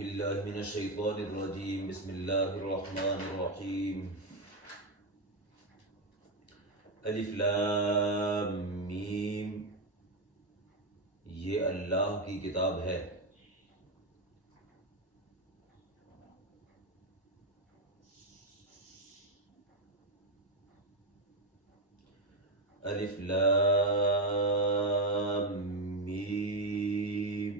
باللہ من الشیطان الرجیم بسم اللہ الرحمن الرحیم الف لام میم یہ اللہ کی کتاب ہے۔ الف لام میم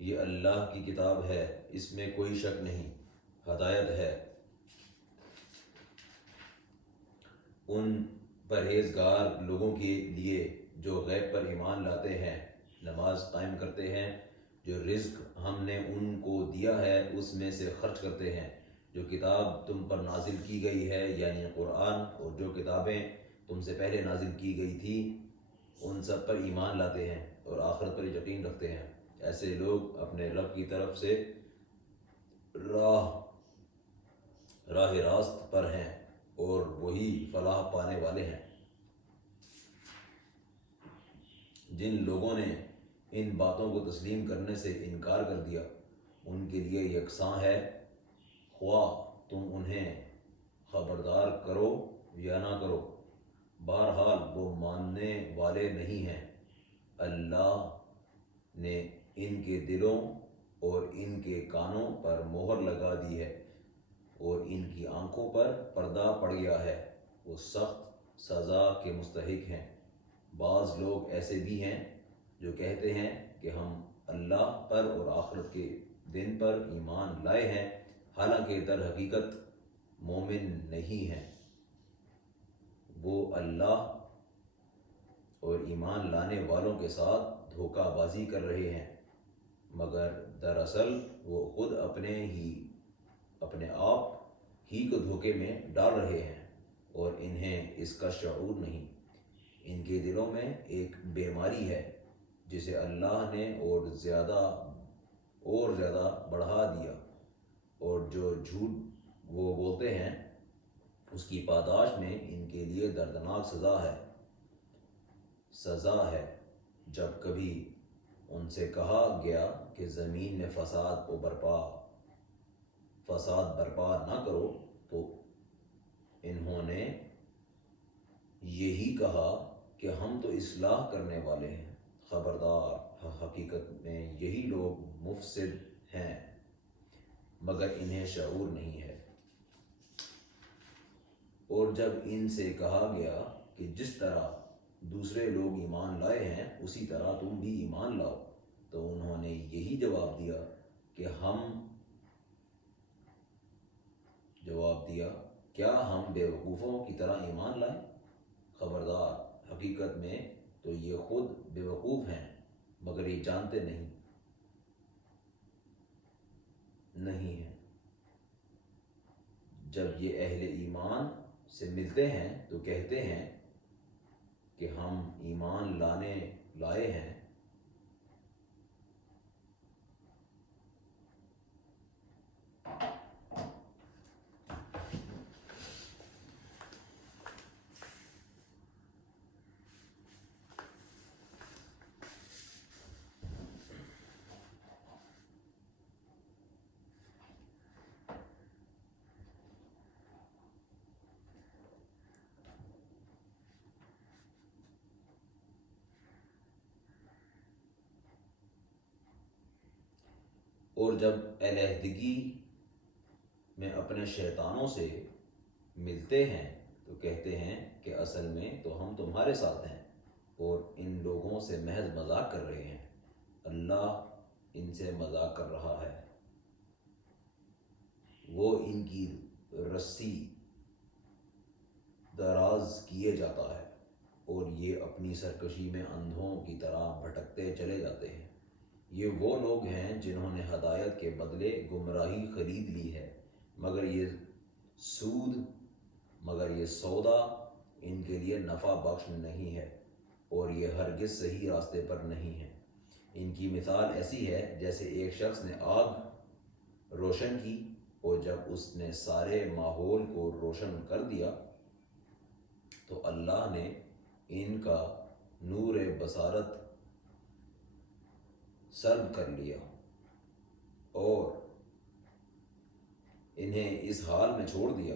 یہ اللہ کی کتاب ہے، اس میں کوئی شک نہیں، ہدایت ہے ان پرہیزگار لوگوں کے لیے جو غیب پر ایمان لاتے ہیں، نماز قائم کرتے ہیں، جو رزق ہم نے ان کو دیا ہے اس میں سے خرچ کرتے ہیں، جو کتاب تم پر نازل کی گئی ہے یعنی قرآن اور جو کتابیں تم سے پہلے نازل کی گئی تھی ان سب پر ایمان لاتے ہیں اور آخرت پر یقین رکھتے ہیں۔ ایسے لوگ اپنے رب کی طرف سے راہ راست پر ہیں اور وہی فلاح پانے والے ہیں۔ جن لوگوں نے ان باتوں کو تسلیم کرنے سے انکار کر دیا ان کے لیے یکساں ہے، خواہ تم انہیں خبردار کرو یا نہ کرو، بہرحال وہ ماننے والے نہیں ہیں۔ اللہ نے ان کے دلوں اور ان کے کانوں پر مہر لگا دی ہے اور ان کی آنکھوں پر پردہ پڑ گیا ہے، وہ سخت سزا کے مستحق ہیں۔ بعض لوگ ایسے بھی ہیں جو کہتے ہیں کہ ہم اللہ پر اور آخرت کے دن پر ایمان لائے ہیں، حالانکہ در حقیقت مومن نہیں ہیں۔ وہ اللہ اور ایمان لانے والوں کے ساتھ دھوکہ بازی کر رہے ہیں، مگر دراصل وہ خود اپنے آپ ہی کو دھوکے میں ڈال رہے ہیں اور انہیں اس کا شعور نہیں۔ ان کے دلوں میں ایک بیماری ہے جسے اللہ نے اور زیادہ بڑھا دیا، اور جو جھوٹ وہ بولتے ہیں اس کی پاداش میں ان کے لیے دردناک سزا ہے۔ جب کبھی ان سے کہا گیا کہ زمین میں فساد برپا نہ کرو تو انہوں نے یہی کہا کہ ہم تو اصلاح کرنے والے ہیں، خبردار حقیقت میں یہی لوگ مفسد ہیں مگر انہیں شعور نہیں ہے۔ اور جب ان سے کہا گیا کہ جس طرح دوسرے لوگ ایمان لائے ہیں اسی طرح تم بھی ایمان لاؤ تو انہوں نے یہی جواب دیا کیا ہم بیوقوفوں کی طرح ایمان لائیں؟ خبردار حقیقت میں تو یہ خود بیوقوف ہیں مگر یہ جانتے نہیں ہیں۔ جب یہ اہل ایمان سے ملتے ہیں تو کہتے ہیں کہ ہم ایمان لائے ہیں، اور جب علیحدگی میں اپنے شیطانوں سے ملتے ہیں تو کہتے ہیں کہ اصل میں تو ہم تمہارے ساتھ ہیں اور ان لوگوں سے محض مذاق کر رہے ہیں۔ اللہ ان سے مذاق کر رہا ہے، وہ ان کی رسی دراز کیے جاتا ہے اور یہ اپنی سرکشی میں اندھوں کی طرح بھٹکتے چلے جاتے ہیں۔ یہ وہ لوگ ہیں جنہوں نے ہدایت کے بدلے گمراہی خرید لی ہے، مگر یہ سودا ان کے لیے نفع بخش نہیں ہے اور یہ ہرگز صحیح راستے پر نہیں ہے۔ ان کی مثال ایسی ہے جیسے ایک شخص نے آگ روشن کی اور جب اس نے سارے ماحول کو روشن کر دیا تو اللہ نے ان کا نور بصارت سلب کر لیا اور انہیں اس حال میں چھوڑ دیا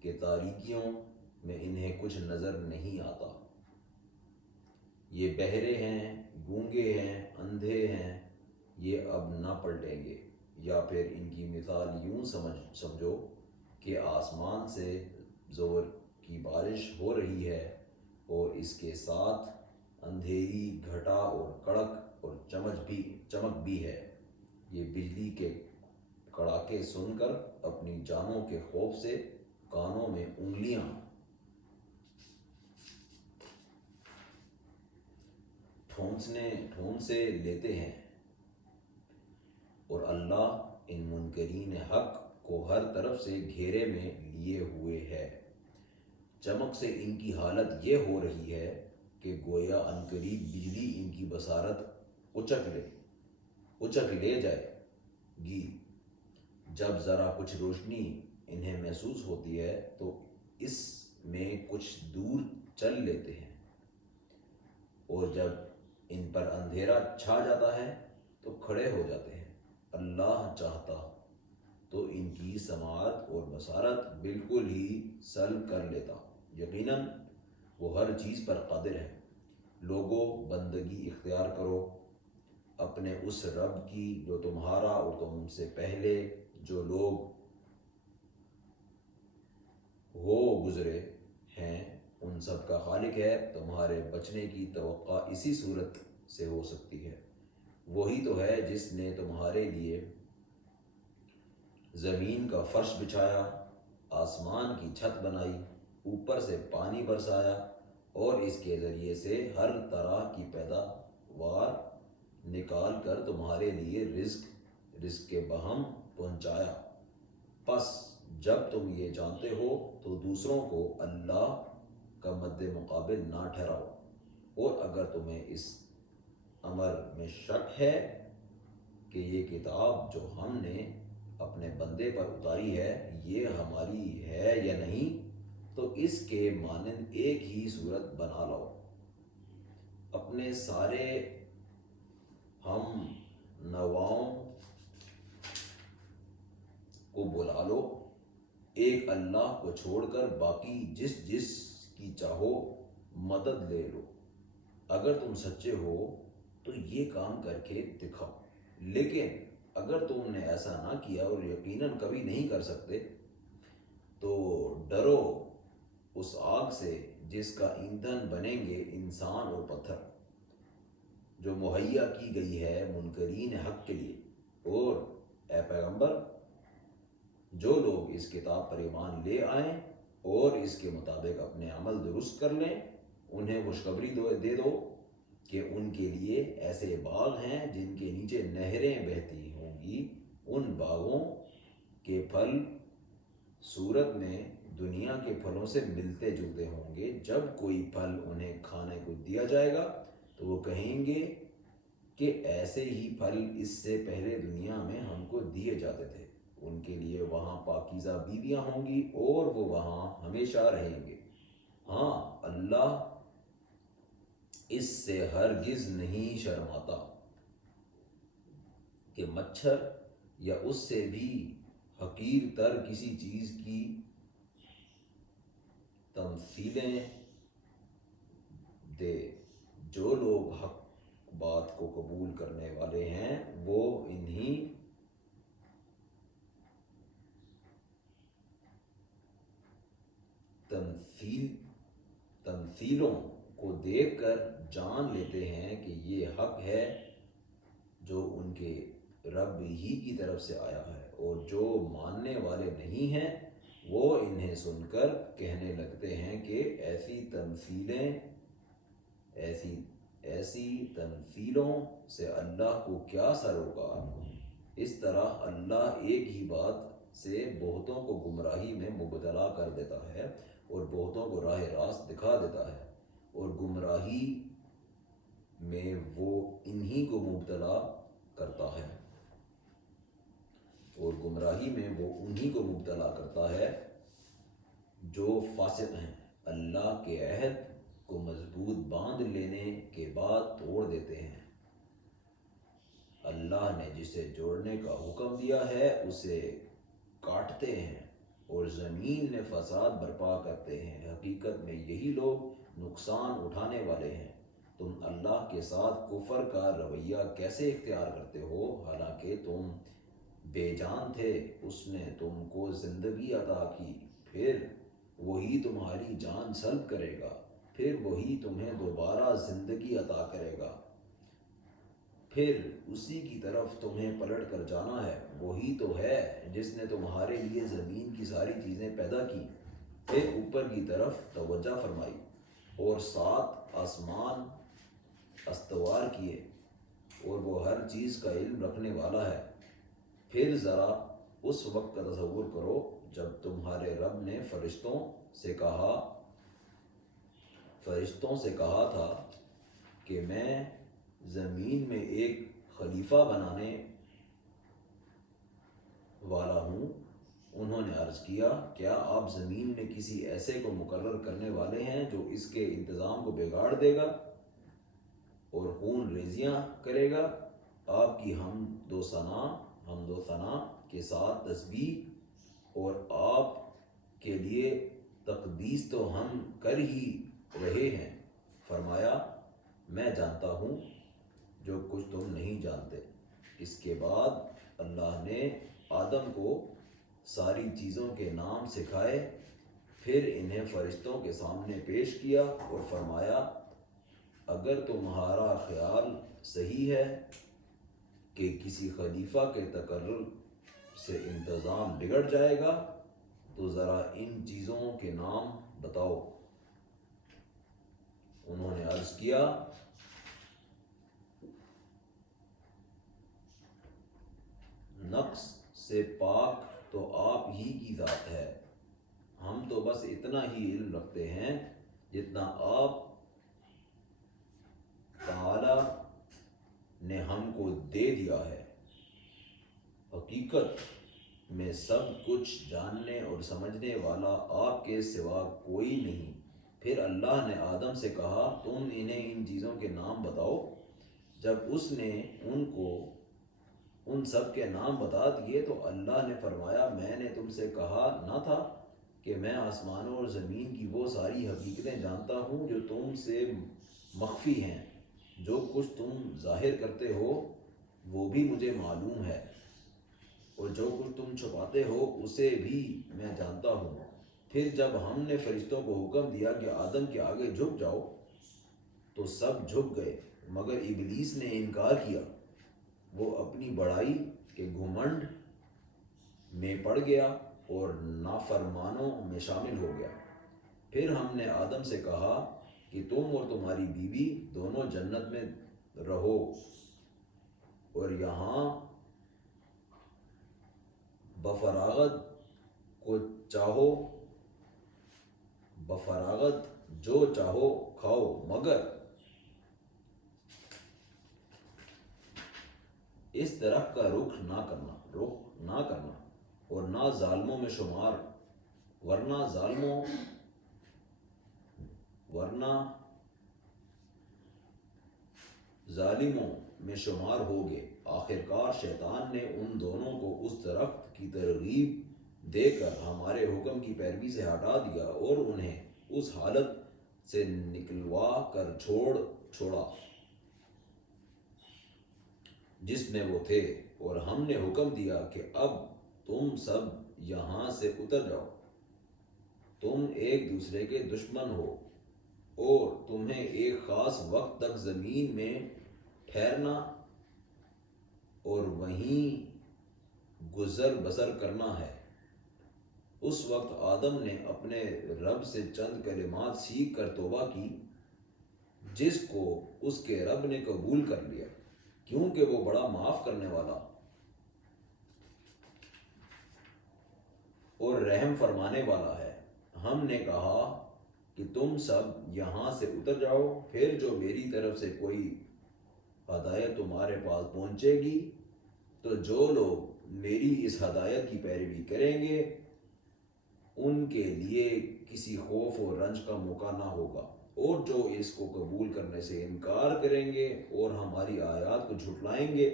کہ تاریکیوں میں انہیں کچھ نظر نہیں آتا۔ یہ بہرے ہیں، گونگے ہیں، اندھے ہیں، یہ اب نہ پلٹیں گے۔ یا پھر ان کی مثال یوں سمجھو کہ آسمان سے زور کی بارش ہو رہی ہے اور اس کے ساتھ اندھیری، گھٹا اور کڑک اور چمک بھی ہے۔ یہ بجلی کے کڑاکے سن کر اپنی جانوں کے خوف سے کانوں میں انگلیاں ٹھونسے لیتے ہیں، اور اللہ ان منکرین حق کو ہر طرف سے گھیرے میں لیے ہوئے ہے۔ چمک سے ان کی حالت یہ ہو رہی ہے کہ گویا عنقریب بجلی ان کی بصارت اچک لے جائے گی۔ جب ذرا کچھ روشنی انہیں محسوس ہوتی ہے تو اس میں کچھ دور چل لیتے ہیں، اور جب ان پر اندھیرا چھا جاتا ہے تو کھڑے ہو جاتے ہیں۔ اللہ چاہتا تو ان کی سماعت اور بصارت بالکل ہی سلب کر لیتا۔ یقیناً وہ ہر چیز پر قادر ہے۔ لوگوں، بندگی اختیار کرو اپنے اس رب کی جو تمہارا اور تم سے پہلے جو لوگ ہو گزرے ہیں ان سب کا خالق ہے۔ تمہارے بچنے کی توقع اسی صورت سے ہو سکتی ہے۔ وہی تو ہے جس نے تمہارے لیے زمین کا فرش بچھایا، آسمان کی چھت بنائی، اوپر سے پانی برسایا اور اس کے ذریعے سے ہر طرح کی پیداوار نکال کر تمہارے لیے رزق کے بہم پہنچایا۔ پس جب تم یہ جانتے ہو تو دوسروں کو اللہ کا مد مقابل نہ ٹھہراؤ، اور اگر تمہیں اس امر میں شک ہے کہ یہ کتاب جو ہم نے اپنے بندے پر اتاری ہے یہ ہماری ہے یا نہیں، تو اس کے مانند ایک ہی صورت بنا لو، اپنے سارے ہم نواؤں کو بلا لو، ایک اللہ کو چھوڑ کر باقی جس کی چاہو مدد لے لو۔ اگر تم سچے ہو تو یہ کام کر کے دکھاؤ، لیکن اگر تم نے ایسا نہ کیا اور یقیناً کبھی نہیں کر سکتے تو ڈرو اس آگ سے جس کا ایندھن بنیں گے انسان اور پتھر، جو مہیا کی گئی ہے منکرین حق کے لیے۔ اور اے پیغمبر، جو لوگ اس کتاب پر ایمان لے آئیں اور اس کے مطابق اپنے عمل درست کر لیں، انہیں خوشخبری دے دو کہ ان کے لیے ایسے باغ ہیں جن کے نیچے نہریں بہتی ہوں گی۔ ان باغوں کے پھل صورت میں دنیا کے پھلوں سے ملتے جلتے ہوں گے۔ جب کوئی پھل انہیں کھانے کو دیا جائے گا تو وہ کہیں گے کہ ایسے ہی پھل اس سے پہلے دنیا میں ہم کو دیے جاتے تھے۔ ان کے لیے وہاں پاکیزہ بیویاں ہوں گی اور وہ وہاں ہمیشہ رہیں گے۔ ہاں، اللہ اس سے ہرگز نہیں شرماتا کہ مچھر یا اس سے بھی حقیر تر کسی چیز کی تمثیلیں دے۔ جو لوگ حق بات کو قبول کرنے والے ہیں وہ انہی تمثیلوں کو دیکھ کر جان لیتے ہیں کہ یہ حق ہے جو ان کے رب ہی کی طرف سے آیا ہے، اور جو ماننے والے نہیں ہیں وہ انہیں سن کر کہنے لگتے ہیں کہ ایسی تمثیلوں سے اللہ کو کیا سروکار۔ اس طرح اللہ ایک ہی بات سے بہتوں کو گمراہی میں مبتلا کر دیتا ہے اور بہتوں کو راہ راست دکھا دیتا ہے، اور گمراہی میں وہ انہی کو مبتلا کرتا ہے جو فاسق ہیں، اللہ کے عہد کو مضبوط باندھ لینے کے بعد توڑ دیتے ہیں۔ اللہ نے جسے جوڑنے کا حکم دیا ہے اسے کاٹتے ہیں اور زمین میں فساد برپا کرتے ہیں۔ حقیقت میں یہی لوگ نقصان اٹھانے والے ہیں۔ تم اللہ کے ساتھ کفر کا رویہ کیسے اختیار کرتے ہو حالانکہ تم بے جان تھے؟ اس نے تم کو زندگی عطا کی، پھر وہی تمہاری جان سلب کرے گا، پھر وہی تمہیں دوبارہ زندگی عطا کرے گا، پھر اسی کی طرف تمہیں پلٹ کر جانا ہے۔ وہی تو ہے جس نے تمہارے لیے زمین کی ساری چیزیں پیدا کی، پھر اوپر کی طرف توجہ فرمائی اور 7 آسمان استوار کیے، اور وہ ہر چیز کا علم رکھنے والا ہے۔ پھر ذرا اس وقت کا تصور کرو جب تمہارے رب نے فرشتوں سے کہا تھا کہ میں زمین میں ایک خلیفہ بنانے والا ہوں۔ انہوں نے عرض کیا، کیا آپ زمین میں کسی ایسے کو مقرر کرنے والے ہیں جو اس کے انتظام کو بگاڑ دے گا اور خون ریزیاں کرے گا؟ آپ کی حمد و ثنا کے ساتھ تسبیح اور آپ کے لیے تقدیس تو ہم کر ہی رہے ہیں۔ فرمایا، میں جانتا ہوں جو کچھ تم نہیں جانتے۔ اس کے بعد اللہ نے آدم کو ساری چیزوں کے نام سکھائے، پھر انہیں فرشتوں کے سامنے پیش کیا اور فرمایا، اگر تمہارا خیال صحیح ہے کہ کسی خلیفہ کے تقرر سے انتظام بگڑ جائے گا تو ذرا ان چیزوں کے نام بتاؤ۔ انہوں نے عرض کیا، نقص سے پاک تو آپ ہی کی ذات ہے، ہم تو بس اتنا ہی علم رکھتے ہیں جتنا آپ تعالی نے ہم کو دے دیا ہے۔ حقیقت میں سب کچھ جاننے اور سمجھنے والا آپ کے سوا کوئی نہیں۔ پھر اللہ نے آدم سے کہا، تم انہیں ان چیزوں کے نام بتاؤ۔ جب اس نے ان کو ان سب کے نام بتا دیے تو اللہ نے فرمایا، میں نے تم سے کہا نہ تھا کہ میں آسمانوں اور زمین کی وہ ساری حقیقتیں جانتا ہوں جو تم سے مخفی ہیں؟ جو کچھ تم ظاہر کرتے ہو وہ بھی مجھے معلوم ہے، اور جو کچھ تم چھپاتے ہو اسے بھی میں جانتا ہوں۔ پھر جب ہم نے فرشتوں کو حکم دیا کہ آدم کے آگے جھک جاؤ تو سب جھک گئے مگر ابلیس نے انکار کیا۔ وہ اپنی بڑائی کے گھمنڈ میں پڑ گیا اور نافرمانوں میں شامل ہو گیا۔ پھر ہم نے آدم سے کہا کہ تم اور تمہاری بیوی دونوں جنت میں رہو اور یہاں بفراغت جو چاہو کھاؤ، مگر اس درخت کا رخ نہ کرنا اور نہ ظالموں میں شمار، ورنہ ظالموں میں شمار ہوگے۔ آخرکار شیطان نے ان دونوں کو اس درخت کی ترغیب دے کر ہمارے حکم کی پیروی سے ہٹا دیا اور انہیں اس حالت سے نکلوا کر چھوڑا جس میں وہ تھے، اور ہم نے حکم دیا کہ اب تم سب یہاں سے اتر جاؤ، تم ایک دوسرے کے دشمن ہو اور تمہیں ایک خاص وقت تک زمین میں ٹھہرنا اور وہیں گزر بسر کرنا ہے۔ اس وقت آدم نے اپنے رب سے چند کلمات سیکھ کر توبہ کی، جس کو اس کے رب نے قبول کر لیا کیونکہ وہ بڑا معاف کرنے والا اور رحم فرمانے والا ہے۔ ہم نے کہا کہ تم سب یہاں سے اتر جاؤ، پھر جو میری طرف سے کوئی ہدایت تمہارے پاس پہنچے گی تو جو لوگ میری اس ہدایت کی پیروی کریں گے ان کے لیے کسی خوف اور رنج کا موقع نہ ہوگا، اور جو اس کو قبول کرنے سے انکار کریں گے اور ہماری آیات کو جھٹلائیں گے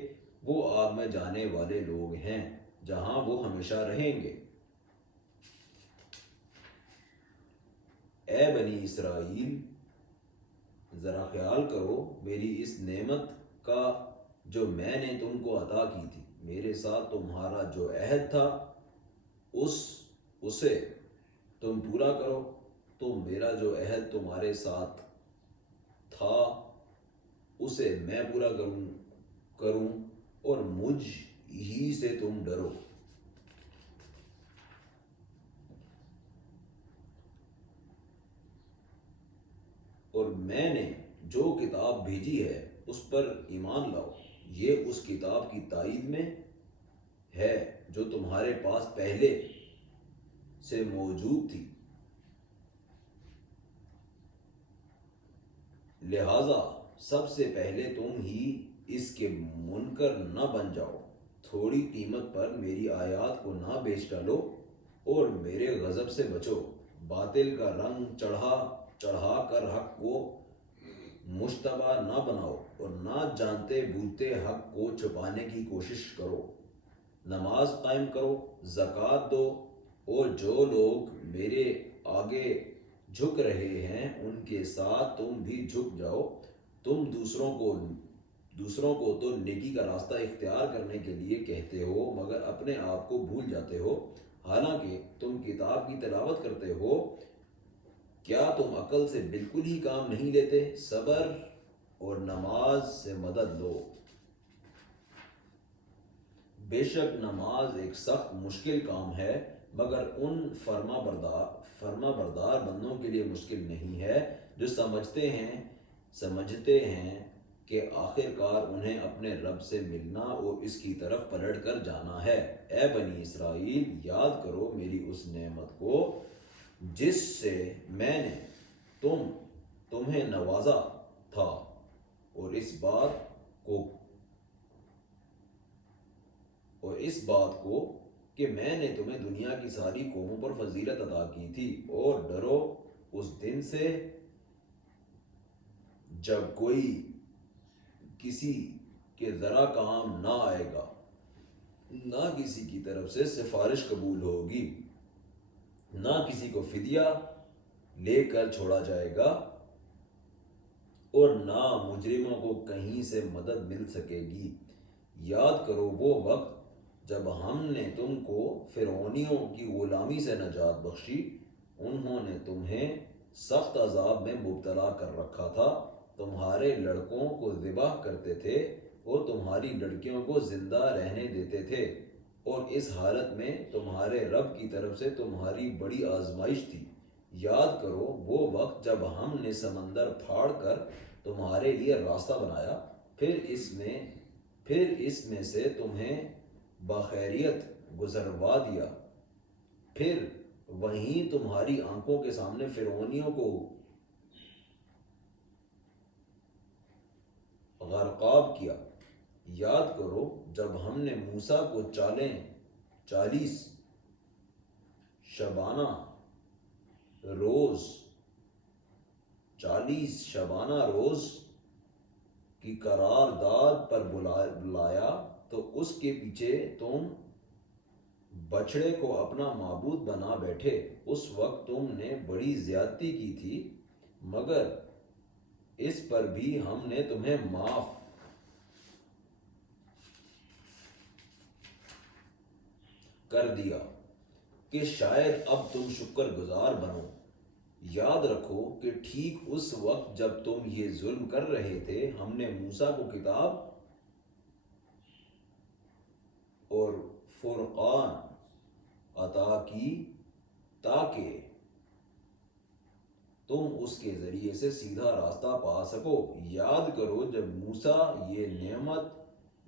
وہ آگ میں جانے والے لوگ ہیں جہاں وہ ہمیشہ رہیں گے۔ اے بنی اسرائیل، ذرا خیال کرو میری اس نعمت کا جو میں نے تم کو عطا کی تھی۔ میرے ساتھ تمہارا جو عہد تھا اسے تم پورا کرو۔ تو میرا جو عہد تمہارے ساتھ تھا اسے میں پورا کروں اور مجھ ہی سے تم ڈرو۔ اور میں نے جو کتاب بھیجی ہے اس پر ایمان لاؤ۔ یہ اس کتاب کی تائید میں ہے جو تمہارے پاس پہلے سے موجود تھی، لہذا سب سے پہلے تم ہی اس کے منکر نہ بن جاؤ۔ تھوڑی قیمت پر میری آیات کو نہ بیچ ڈالو اور میرے غضب سے بچو۔ باطل کا رنگ چڑھا کر حق کو مشتبہ نہ بناؤ اور نہ جانتے بوجھتے حق کو چھپانے کی کوشش کرو۔ نماز قائم کرو، زکوٰۃ دو، اور جو لوگ میرے آگے جھک رہے ہیں ان کے ساتھ تم بھی جھک جاؤ۔ تم دوسروں کو تو نیکی کا راستہ اختیار کرنے کے لیے کہتے ہو مگر اپنے آپ کو بھول جاتے ہو، حالانکہ تم کتاب کی تلاوت کرتے ہو۔ کیا تم عقل سے بالکل ہی کام نہیں لیتے؟ صبر اور نماز سے مدد لو۔ بے شک نماز ایک سخت مشکل کام ہے مگر ان فرما بردار بندوں کے لیے مشکل نہیں ہے جو سمجھتے ہیں کہ آخر کار انہیں اپنے رب سے ملنا اور اس کی طرف پلٹ کر جانا ہے۔ اے بنی اسرائیل، یاد کرو میری اس نعمت کو جس سے میں نے تمہیں نوازا تھا، اور اس بات کو کہ میں نے تمہیں دنیا کی ساری قوموں پر فضیلت عطا کی تھی۔ اور ڈرو اس دن سے جب کوئی کسی کے ذرا کام نہ آئے گا، نہ کسی کی طرف سے سفارش قبول ہوگی، نہ کسی کو فدیہ لے کر چھوڑا جائے گا، اور نہ مجرموں کو کہیں سے مدد مل سکے گی۔ یاد کرو وہ وقت جب ہم نے تم کو فرعونیوں کی غلامی سے نجات بخشی۔ انہوں نے تمہیں سخت عذاب میں مبتلا کر رکھا تھا، تمہارے لڑکوں کو ذبح کرتے تھے اور تمہاری لڑکیوں کو زندہ رہنے دیتے تھے، اور اس حالت میں تمہارے رب کی طرف سے تمہاری بڑی آزمائش تھی۔ یاد کرو وہ وقت جب ہم نے سمندر پھاڑ کر تمہارے لیے راستہ بنایا، پھر اس میں سے تمہیں بخیریت گزروا دیا، پھر وہیں تمہاری آنکھوں کے سامنے فرعونیوں کو غرقاب کیا۔ یاد کرو جب ہم نے موسیٰ کو 40 شبانہ روز کی قرارداد پر بلایا تو اس کے پیچھے تم بچڑے کو اپنا معبود بنا بیٹھے۔ اس وقت تم نے بڑی زیادتی کی تھی، مگر اس پر بھی ہم نے تمہیں معاف کر دیا کہ شاید اب تم شکر گزار بنو۔ یاد رکھو کہ ٹھیک اس وقت جب تم یہ ظلم کر رہے تھے ہم نے موسیٰ کو کتاب اور فرقان عطا کی تاکہ تم اس کے ذریعے سے سیدھا راستہ پا سکو۔ یاد کرو جب موسیٰ یہ نعمت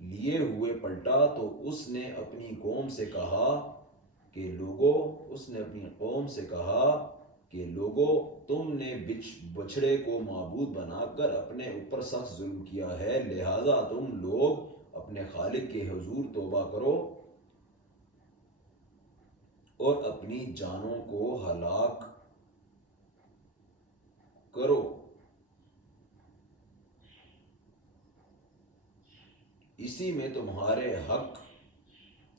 لیے ہوئے پلٹا تو اس نے اپنی قوم سے کہا کہ لوگو تم نے بچھڑے کو معبود بنا کر اپنے اوپر سخت ظلم کیا ہے، لہذا تم لوگ اپنے خالق کے حضور توبہ کرو اور اپنی جانوں کو ہلاک کرو۔ اسی میں تمہارے حق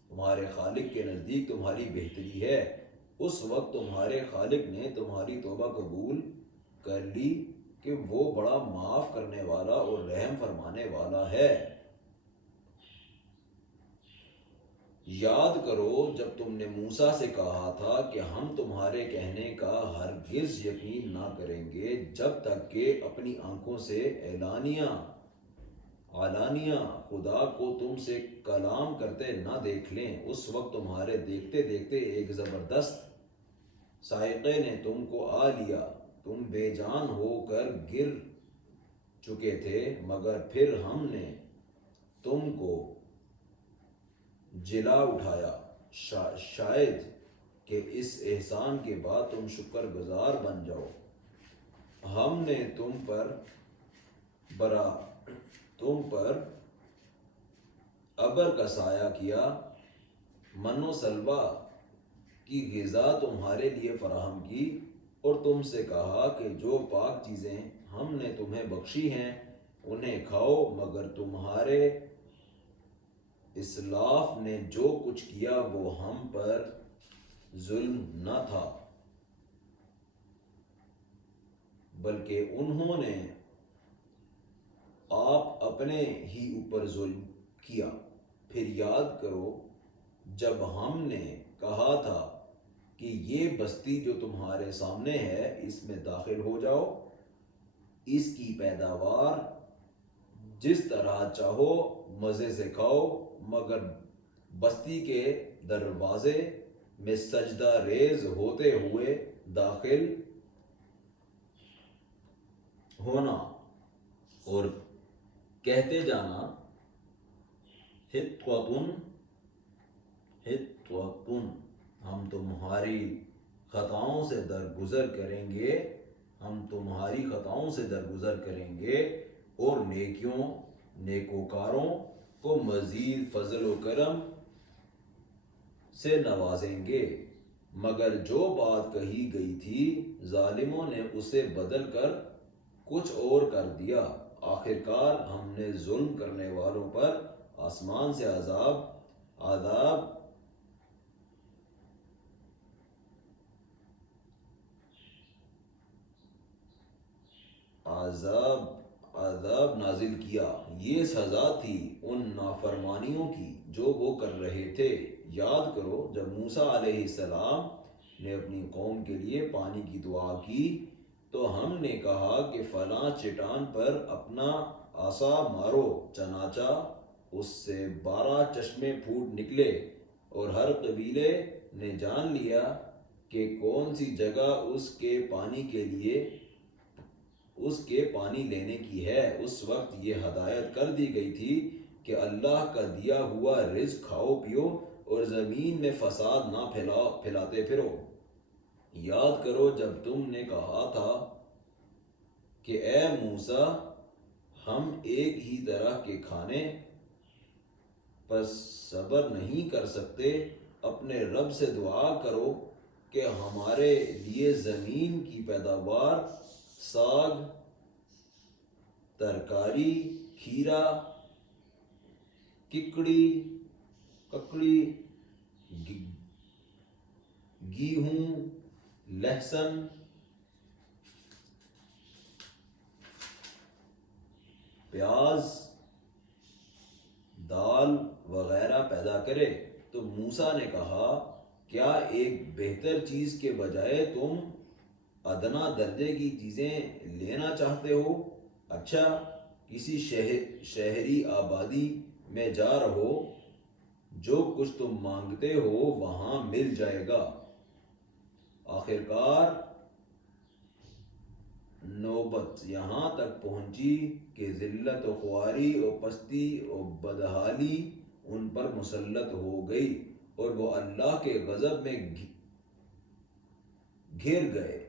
تمہارے خالق کے نزدیک تمہاری بہتری ہے۔ اس وقت تمہارے خالق نے تمہاری توبہ قبول کر لی کہ وہ بڑا معاف کرنے والا اور رحم فرمانے والا ہے۔ یاد کرو جب تم نے موسیٰ سے کہا تھا کہ ہم تمہارے کہنے کا ہرگز یقین نہ کریں گے جب تک کہ اپنی آنکھوں سے علانیہ خدا کو تم سے کلام کرتے نہ دیکھ لیں۔ اس وقت تمہارے دیکھتے دیکھتے ایک زبردست صاعقے نے تم کو آ لیا، تم بے جان ہو کر گر چکے تھے، مگر پھر ہم نے تم کو جلا اٹھایا، شاید کہ اس احسان کے بعد تم شکر گزار بن جاؤ۔ ہم نے تم پر ابر کا سایہ کیا، من و سلوہ کی غذا تمہارے لیے فراہم کی، اور تم سے کہا کہ جو پاک چیزیں ہم نے تمہیں بخشی ہیں انہیں کھاؤ، مگر تمہارے اسلاف نے جو کچھ کیا وہ ہم پر ظلم نہ تھا، بلکہ انہوں نے آپ اپنے ہی اوپر ظلم کیا۔ پھر یاد کرو جب ہم نے کہا تھا کہ یہ بستی جو تمہارے سامنے ہے اس میں داخل ہو جاؤ، اس کی پیداوار جس طرح چاہو مزے سے کھاؤ، مگر بستی کے دروازے میں سجدہ ریز ہوتے ہوئے داخل ہونا اور کہتے جانا حطۃ ہم تمہاری خطاؤں سے درگزر کریں گے اور نیکوکاروں کو مزید فضل و کرم سے نوازیں گے۔ مگر جو بات کہی گئی تھی ظالموں نے اسے بدل کر کچھ اور کر دیا۔ آخرکار ہم نے ظلم کرنے والوں پر آسمان سے عذاب نازل کیا، یہ سزا تھی ان نافرمانیوں کی جو وہ کر رہے تھے۔ یاد کرو جب موسیٰ علیہ السلام نے اپنی قوم کے لیے پانی کی دعا کی تو ہم نے کہا کہ فلاں چٹان پر اپنا عصا مارو، چنانچہ اس سے 12 چشمے پھوٹ نکلے، اور ہر قبیلے نے جان لیا کہ کون سی جگہ اس کے پانی لینے کی ہے۔ اس وقت یہ ہدایت کر دی گئی تھی کہ اللہ کا دیا ہوا رزق کھاؤ پیو اور زمین میں فساد نہ پھیلاتے پھرو۔ یاد کرو جب تم نے کہا تھا کہ اے موسیٰ ہم ایک ہی طرح کے کھانے پر صبر نہیں کر سکتے، اپنے رب سے دعا کرو کہ ہمارے لیے زمین کی پیداوار، ساگ، ترکاری، کھیرا، ککڑی، گیہوں، لہسن، پیاز، دال وغیرہ پیدا کرے۔ تو موسیٰ نے کہا کیا ایک بہتر چیز کے بجائے تم ادنا درجے کی چیزیں لینا چاہتے ہو؟ اچھا کسی شہری آبادی میں جا رہو، جو کچھ تم مانگتے ہو وہاں مل جائے گا۔ آخرکار نوبت یہاں تک پہنچی کہ ذلت و خواری و پستی و بدحالی ان پر مسلط ہو گئی اور وہ اللہ کے غضب میں گھر گئے۔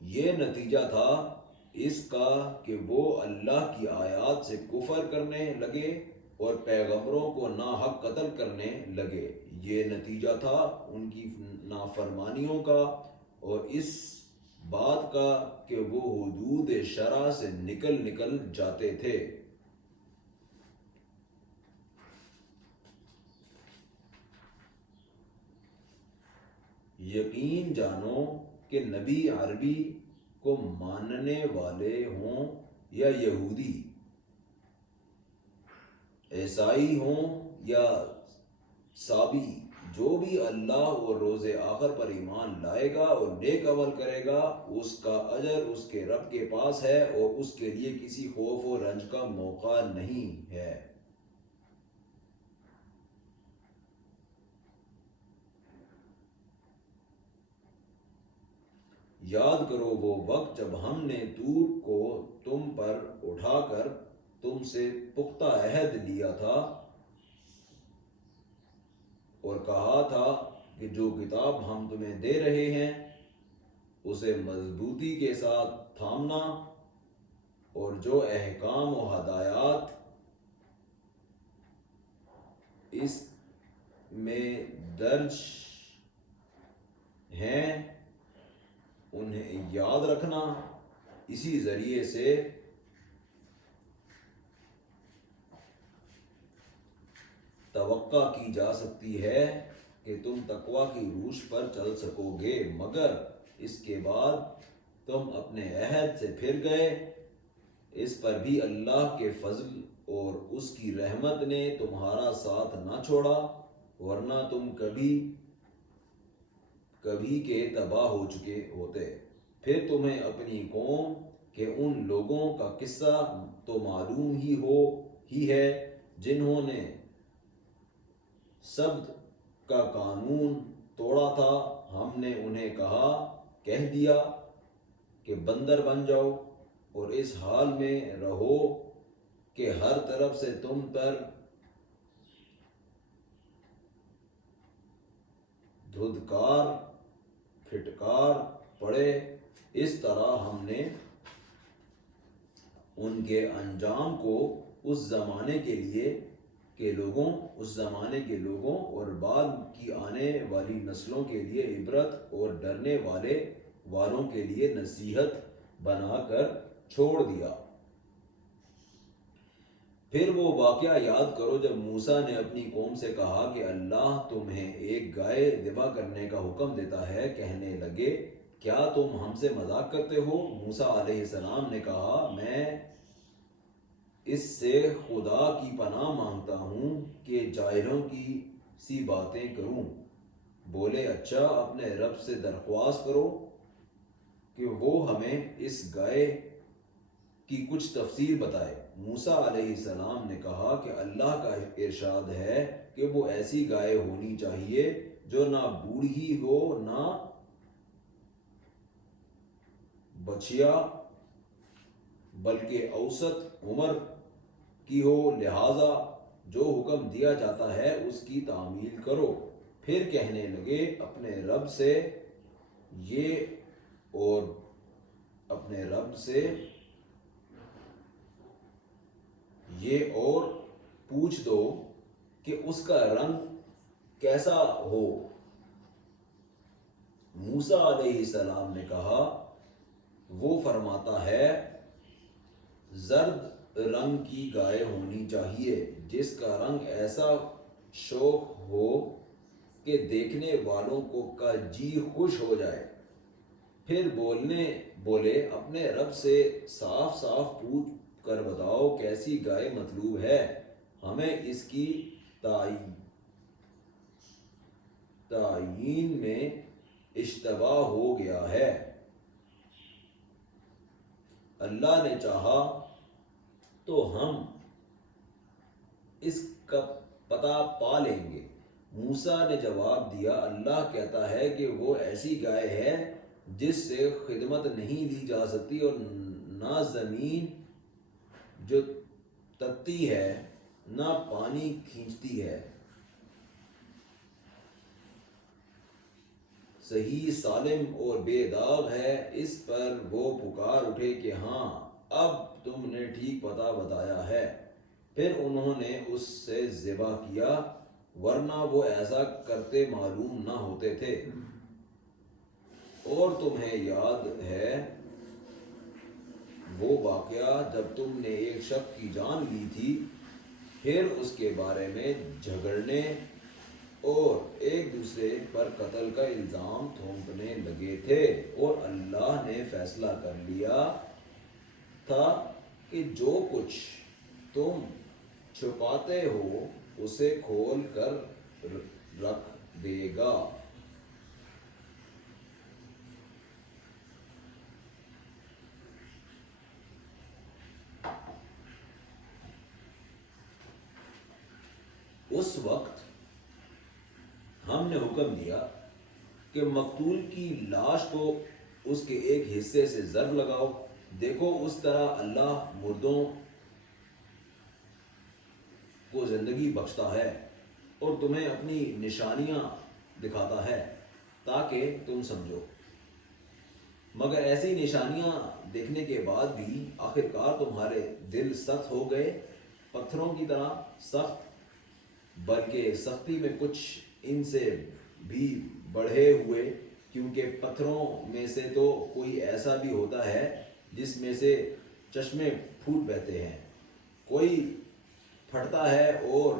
یہ نتیجہ تھا اس کا کہ وہ اللہ کی آیات سے کفر کرنے لگے اور پیغمبروں کو ناحق قتل کرنے لگے۔ یہ نتیجہ تھا ان کی نافرمانیوں کا اور اس بات کا کہ وہ حدود شرع سے نکل جاتے تھے۔ یقین جانو کہ نبی عربی کو ماننے والے ہوں یا یہودی، عیسائی ہوں یا سابی، جو بھی اللہ اور روز آخر پر ایمان لائے گا اور نیک عمل کرے گا، اس کا اجر اس کے رب کے پاس ہے اور اس کے لیے کسی خوف و رنج کا موقع نہیں ہے۔ یاد کرو وہ وقت جب ہم نے طور کو تم پر اٹھا کر تم سے پختہ عہد لیا تھا اور کہا تھا کہ جو کتاب ہم تمہیں دے رہے ہیں اسے مضبوطی کے ساتھ تھامنا، اور جو احکام و ہدایات اس میں درج ہیں انہیں یاد رکھنا۔ اسی ذریعے سے توقع کی جا سکتی ہے کہ تم تقویٰ کی روش پر چل سکو گے، مگر اس کے بعد تم اپنے عہد سے پھر گئے۔ اس پر بھی اللہ کے فضل اور اس کی رحمت نے تمہارا ساتھ نہ چھوڑا، ورنہ تم کبھی کے تباہ ہو چکے ہوتے۔ پھر تمہیں اپنی قوم کے ان لوگوں کا قصہ تو معلوم ہی ہے جنہوں نے سبت کا قانون توڑا تھا۔ ہم نے انہیں کہہ دیا کہ بندر بن جاؤ اور اس حال میں رہو کہ ہر طرف سے تم پر دھدکار پھٹکار پڑے۔ اس طرح ہم نے ان کے انجام کو اس زمانے کے لوگوں اور بعد کی آنے والی نسلوں کے لیے عبرت اور ڈرنے والوں کے لیے نصیحت بنا کر چھوڑ دیا۔ پھر وہ واقعہ یاد کرو جب موسیٰ نے اپنی قوم سے کہا کہ اللہ تمہیں ایک گائے ذبح کرنے کا حکم دیتا ہے۔ کہنے لگے کیا تم ہم سے مذاق کرتے ہو؟ موسیٰ علیہ السلام نے کہا میں اس سے خدا کی پناہ مانگتا ہوں کہ جاہلوں کی سی باتیں کروں۔ بولے اچھا، اپنے رب سے درخواست کرو کہ وہ ہمیں اس گائے کی کچھ تفصیل بتائے۔ موسیٰ علیہ السلام نے کہا کہ اللہ کا ارشاد ہے کہ وہ ایسی گائے ہونی چاہیے جو نہ بوڑھی ہو نہ بچیا، بلکہ اوسط عمر کی ہو، لہذا جو حکم دیا جاتا ہے اس کی تعمیل کرو۔ پھر کہنے لگے اپنے رب سے یہ اور پوچھ دو کہ اس کا رنگ کیسا ہو۔ موسیٰ علیہ السلام نے کہا وہ فرماتا ہے زرد رنگ کی گائے ہونی چاہیے جس کا رنگ ایسا شوخ ہو کہ دیکھنے والوں کا جی خوش ہو جائے۔ پھر بولے اپنے رب سے صاف پوچھ کر بتاؤ کیسی گائے مطلوب ہے، ہمیں اس کی تعیین میں اشتباہ ہو گیا ہے۔ اللہ نے چاہا تو ہم اس کا پتہ پا لیں گے۔ موسیٰ نے جواب دیا اللہ کہتا ہے کہ وہ ایسی گائے ہے جس سے خدمت نہیں لی جا سکتی اور نہ زمین جو تپتی ہے نہ پانی کھینچتی ہے، صحیح سالم اور بے داغ ہے۔ اس پر وہ پکار اٹھے کہ ہاں اب تم نے ٹھیک پتہ بتایا ہے۔ پھر انہوں نے اس سے ذبح کیا، ورنہ وہ ایسا کرتے معلوم نہ ہوتے تھے۔ اور تمہیں یاد ہے وہ واقعہ جب تم نے ایک شخص کی جان لی تھی، پھر اس کے بارے میں جھگڑنے اور ایک دوسرے پر قتل کا الزام تھوپنے لگے تھے، اور اللہ نے فیصلہ کر لیا تھا کہ جو کچھ تم چھپاتے ہو اسے کھول کر رکھ دے گا۔ اس وقت ہم نے حکم دیا کہ مقتول کی لاش کو اس کے ایک حصے سے ضرب لگاؤ، دیکھو اس طرح اللہ مردوں کو زندگی بخشتا ہے اور تمہیں اپنی نشانیاں دکھاتا ہے تاکہ تم سمجھو۔ مگر ایسی نشانیاں دیکھنے کے بعد بھی آخرکار تمہارے دل سخت ہو گئے، پتھروں کی طرح سخت، بلکہ سختی میں کچھ ان سے بھی بڑھے ہوئے، کیونکہ پتھروں میں سے تو کوئی ایسا بھی ہوتا ہے جس میں سے چشمے پھوٹ بہتے ہیں، کوئی پھٹتا ہے اور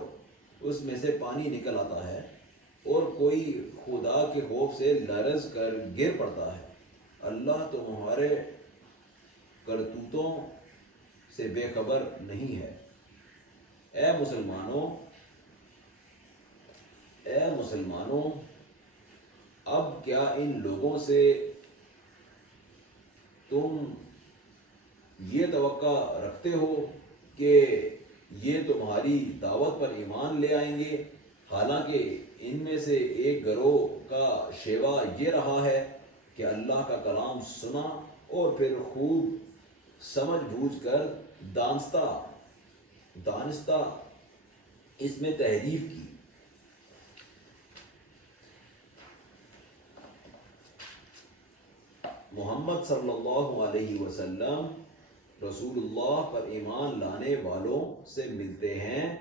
اس میں سے پانی نکل آتا ہے، اور کوئی خدا کے خوف سے لرز کر گر پڑتا ہے۔ اللہ تمہارے کرتوتوں سے بے خبر نہیں ہے۔ اے مسلمانوں، اب کیا ان لوگوں سے تم یہ توقع رکھتے ہو کہ یہ تمہاری دعوت پر ایمان لے آئیں گے، حالانکہ ان میں سے ایک گروہ کا شیوا یہ رہا ہے کہ اللہ کا کلام سنا اور پھر خوب سمجھ بوجھ کر دانستہ اس میں تحریف کی۔ محمد صلی اللہ علیہ وسلم رسول اللہ پر ایمان لانے والوں سے ملتے ہیں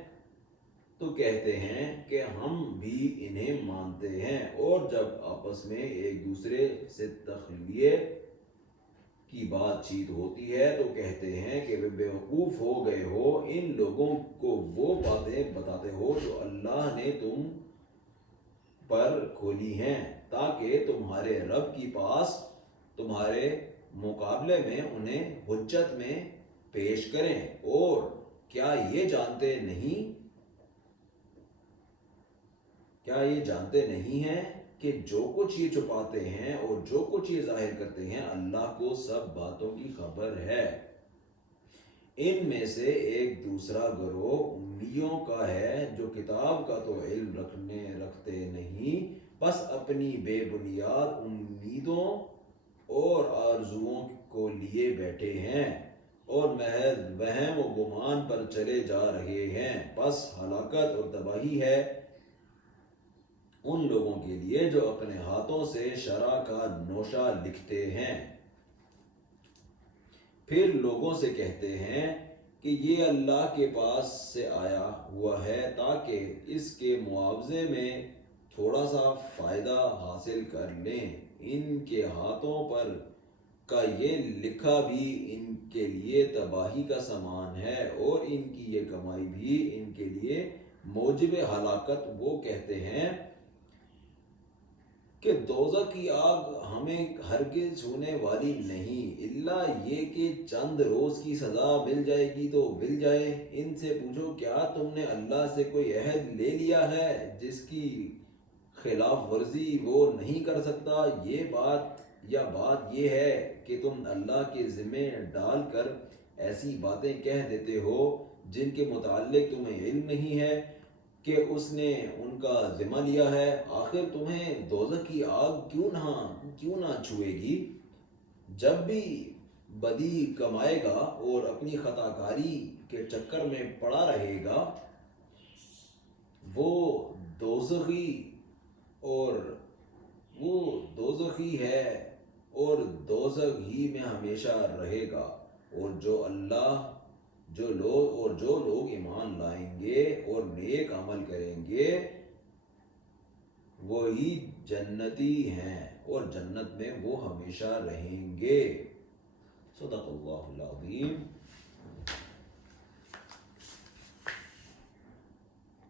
تو کہتے ہیں کہ ہم بھی انہیں مانتے ہیں، اور جب آپس میں ایک دوسرے سے تخلیے کی بات چیت ہوتی ہے تو کہتے ہیں کہ بیوقوف ہو گئے ہو، ان لوگوں کو وہ باتیں بتاتے ہو جو اللہ نے تم پر کھولی ہیں تاکہ تمہارے رب کے پاس تمہارے مقابلے میں انہیں حجت میں پیش کریں۔ اور کیا یہ جانتے نہیں ہیں کہ جو کچھ یہ چھپاتے ہیں اور جو کچھ یہ ظاہر کرتے ہیں اللہ کو سب باتوں کی خبر ہے۔ ان میں سے ایک دوسرا گروہ امیوں کا ہے جو کتاب کا تو علم رکھتے نہیں، بس اپنی بے بنیاد امیدوں اور آرزوؤں کو لیے بیٹھے ہیں اور محض وہم و گمان پر چلے جا رہے ہیں، بس ہلاکت اور تباہی ہے ان لوگوں کے لیے جو اپنے ہاتھوں سے شرع کا نوشہ لکھتے ہیں، پھر لوگوں سے کہتے ہیں کہ یہ اللہ کے پاس سے آیا ہوا ہے تاکہ اس کے معاوضے میں تھوڑا سا فائدہ حاصل کر لیں۔ ان کے ہاتھوں پر کا یہ لکھا بھی ان کے لیے تباہی کا سامان ہے اور ان کی یہ کمائی بھی ان کے لیے موجب ہلاکت۔ وہ کہتے ہیں کہ دوزخ کی آگ ہمیں ہرگز چھونے والی نہیں، الا یہ کہ چند روز کی سزا مل جائے گی تو مل جائے۔ ان سے پوچھو کیا تم نے اللہ سے کوئی عہد لے لیا ہے جس کی خلاف ورزی وہ نہیں کر سکتا؟ بات یہ ہے کہ تم اللہ کے ذمے ڈال کر ایسی باتیں کہہ دیتے ہو جن کے متعلق تمہیں علم نہیں ہے کہ اس نے ان کا ذمہ لیا ہے۔ آخر تمہیں دوزخ کی آگ کیوں نہ چھوئے گی؟ جب بھی بدی کمائے گا اور اپنی خطا کاری کے چکر میں پڑا رہے گا، وہ دوزخی ہے اور دوزخ ہی میں ہمیشہ رہے گا، اور جو لوگ ایمان لائیں گے اور نیک عمل کریں گے وہی جنتی ہیں۔ اور جنت میں وہ ہمیشہ رہیں گے۔ صدق اللہ العظیم۔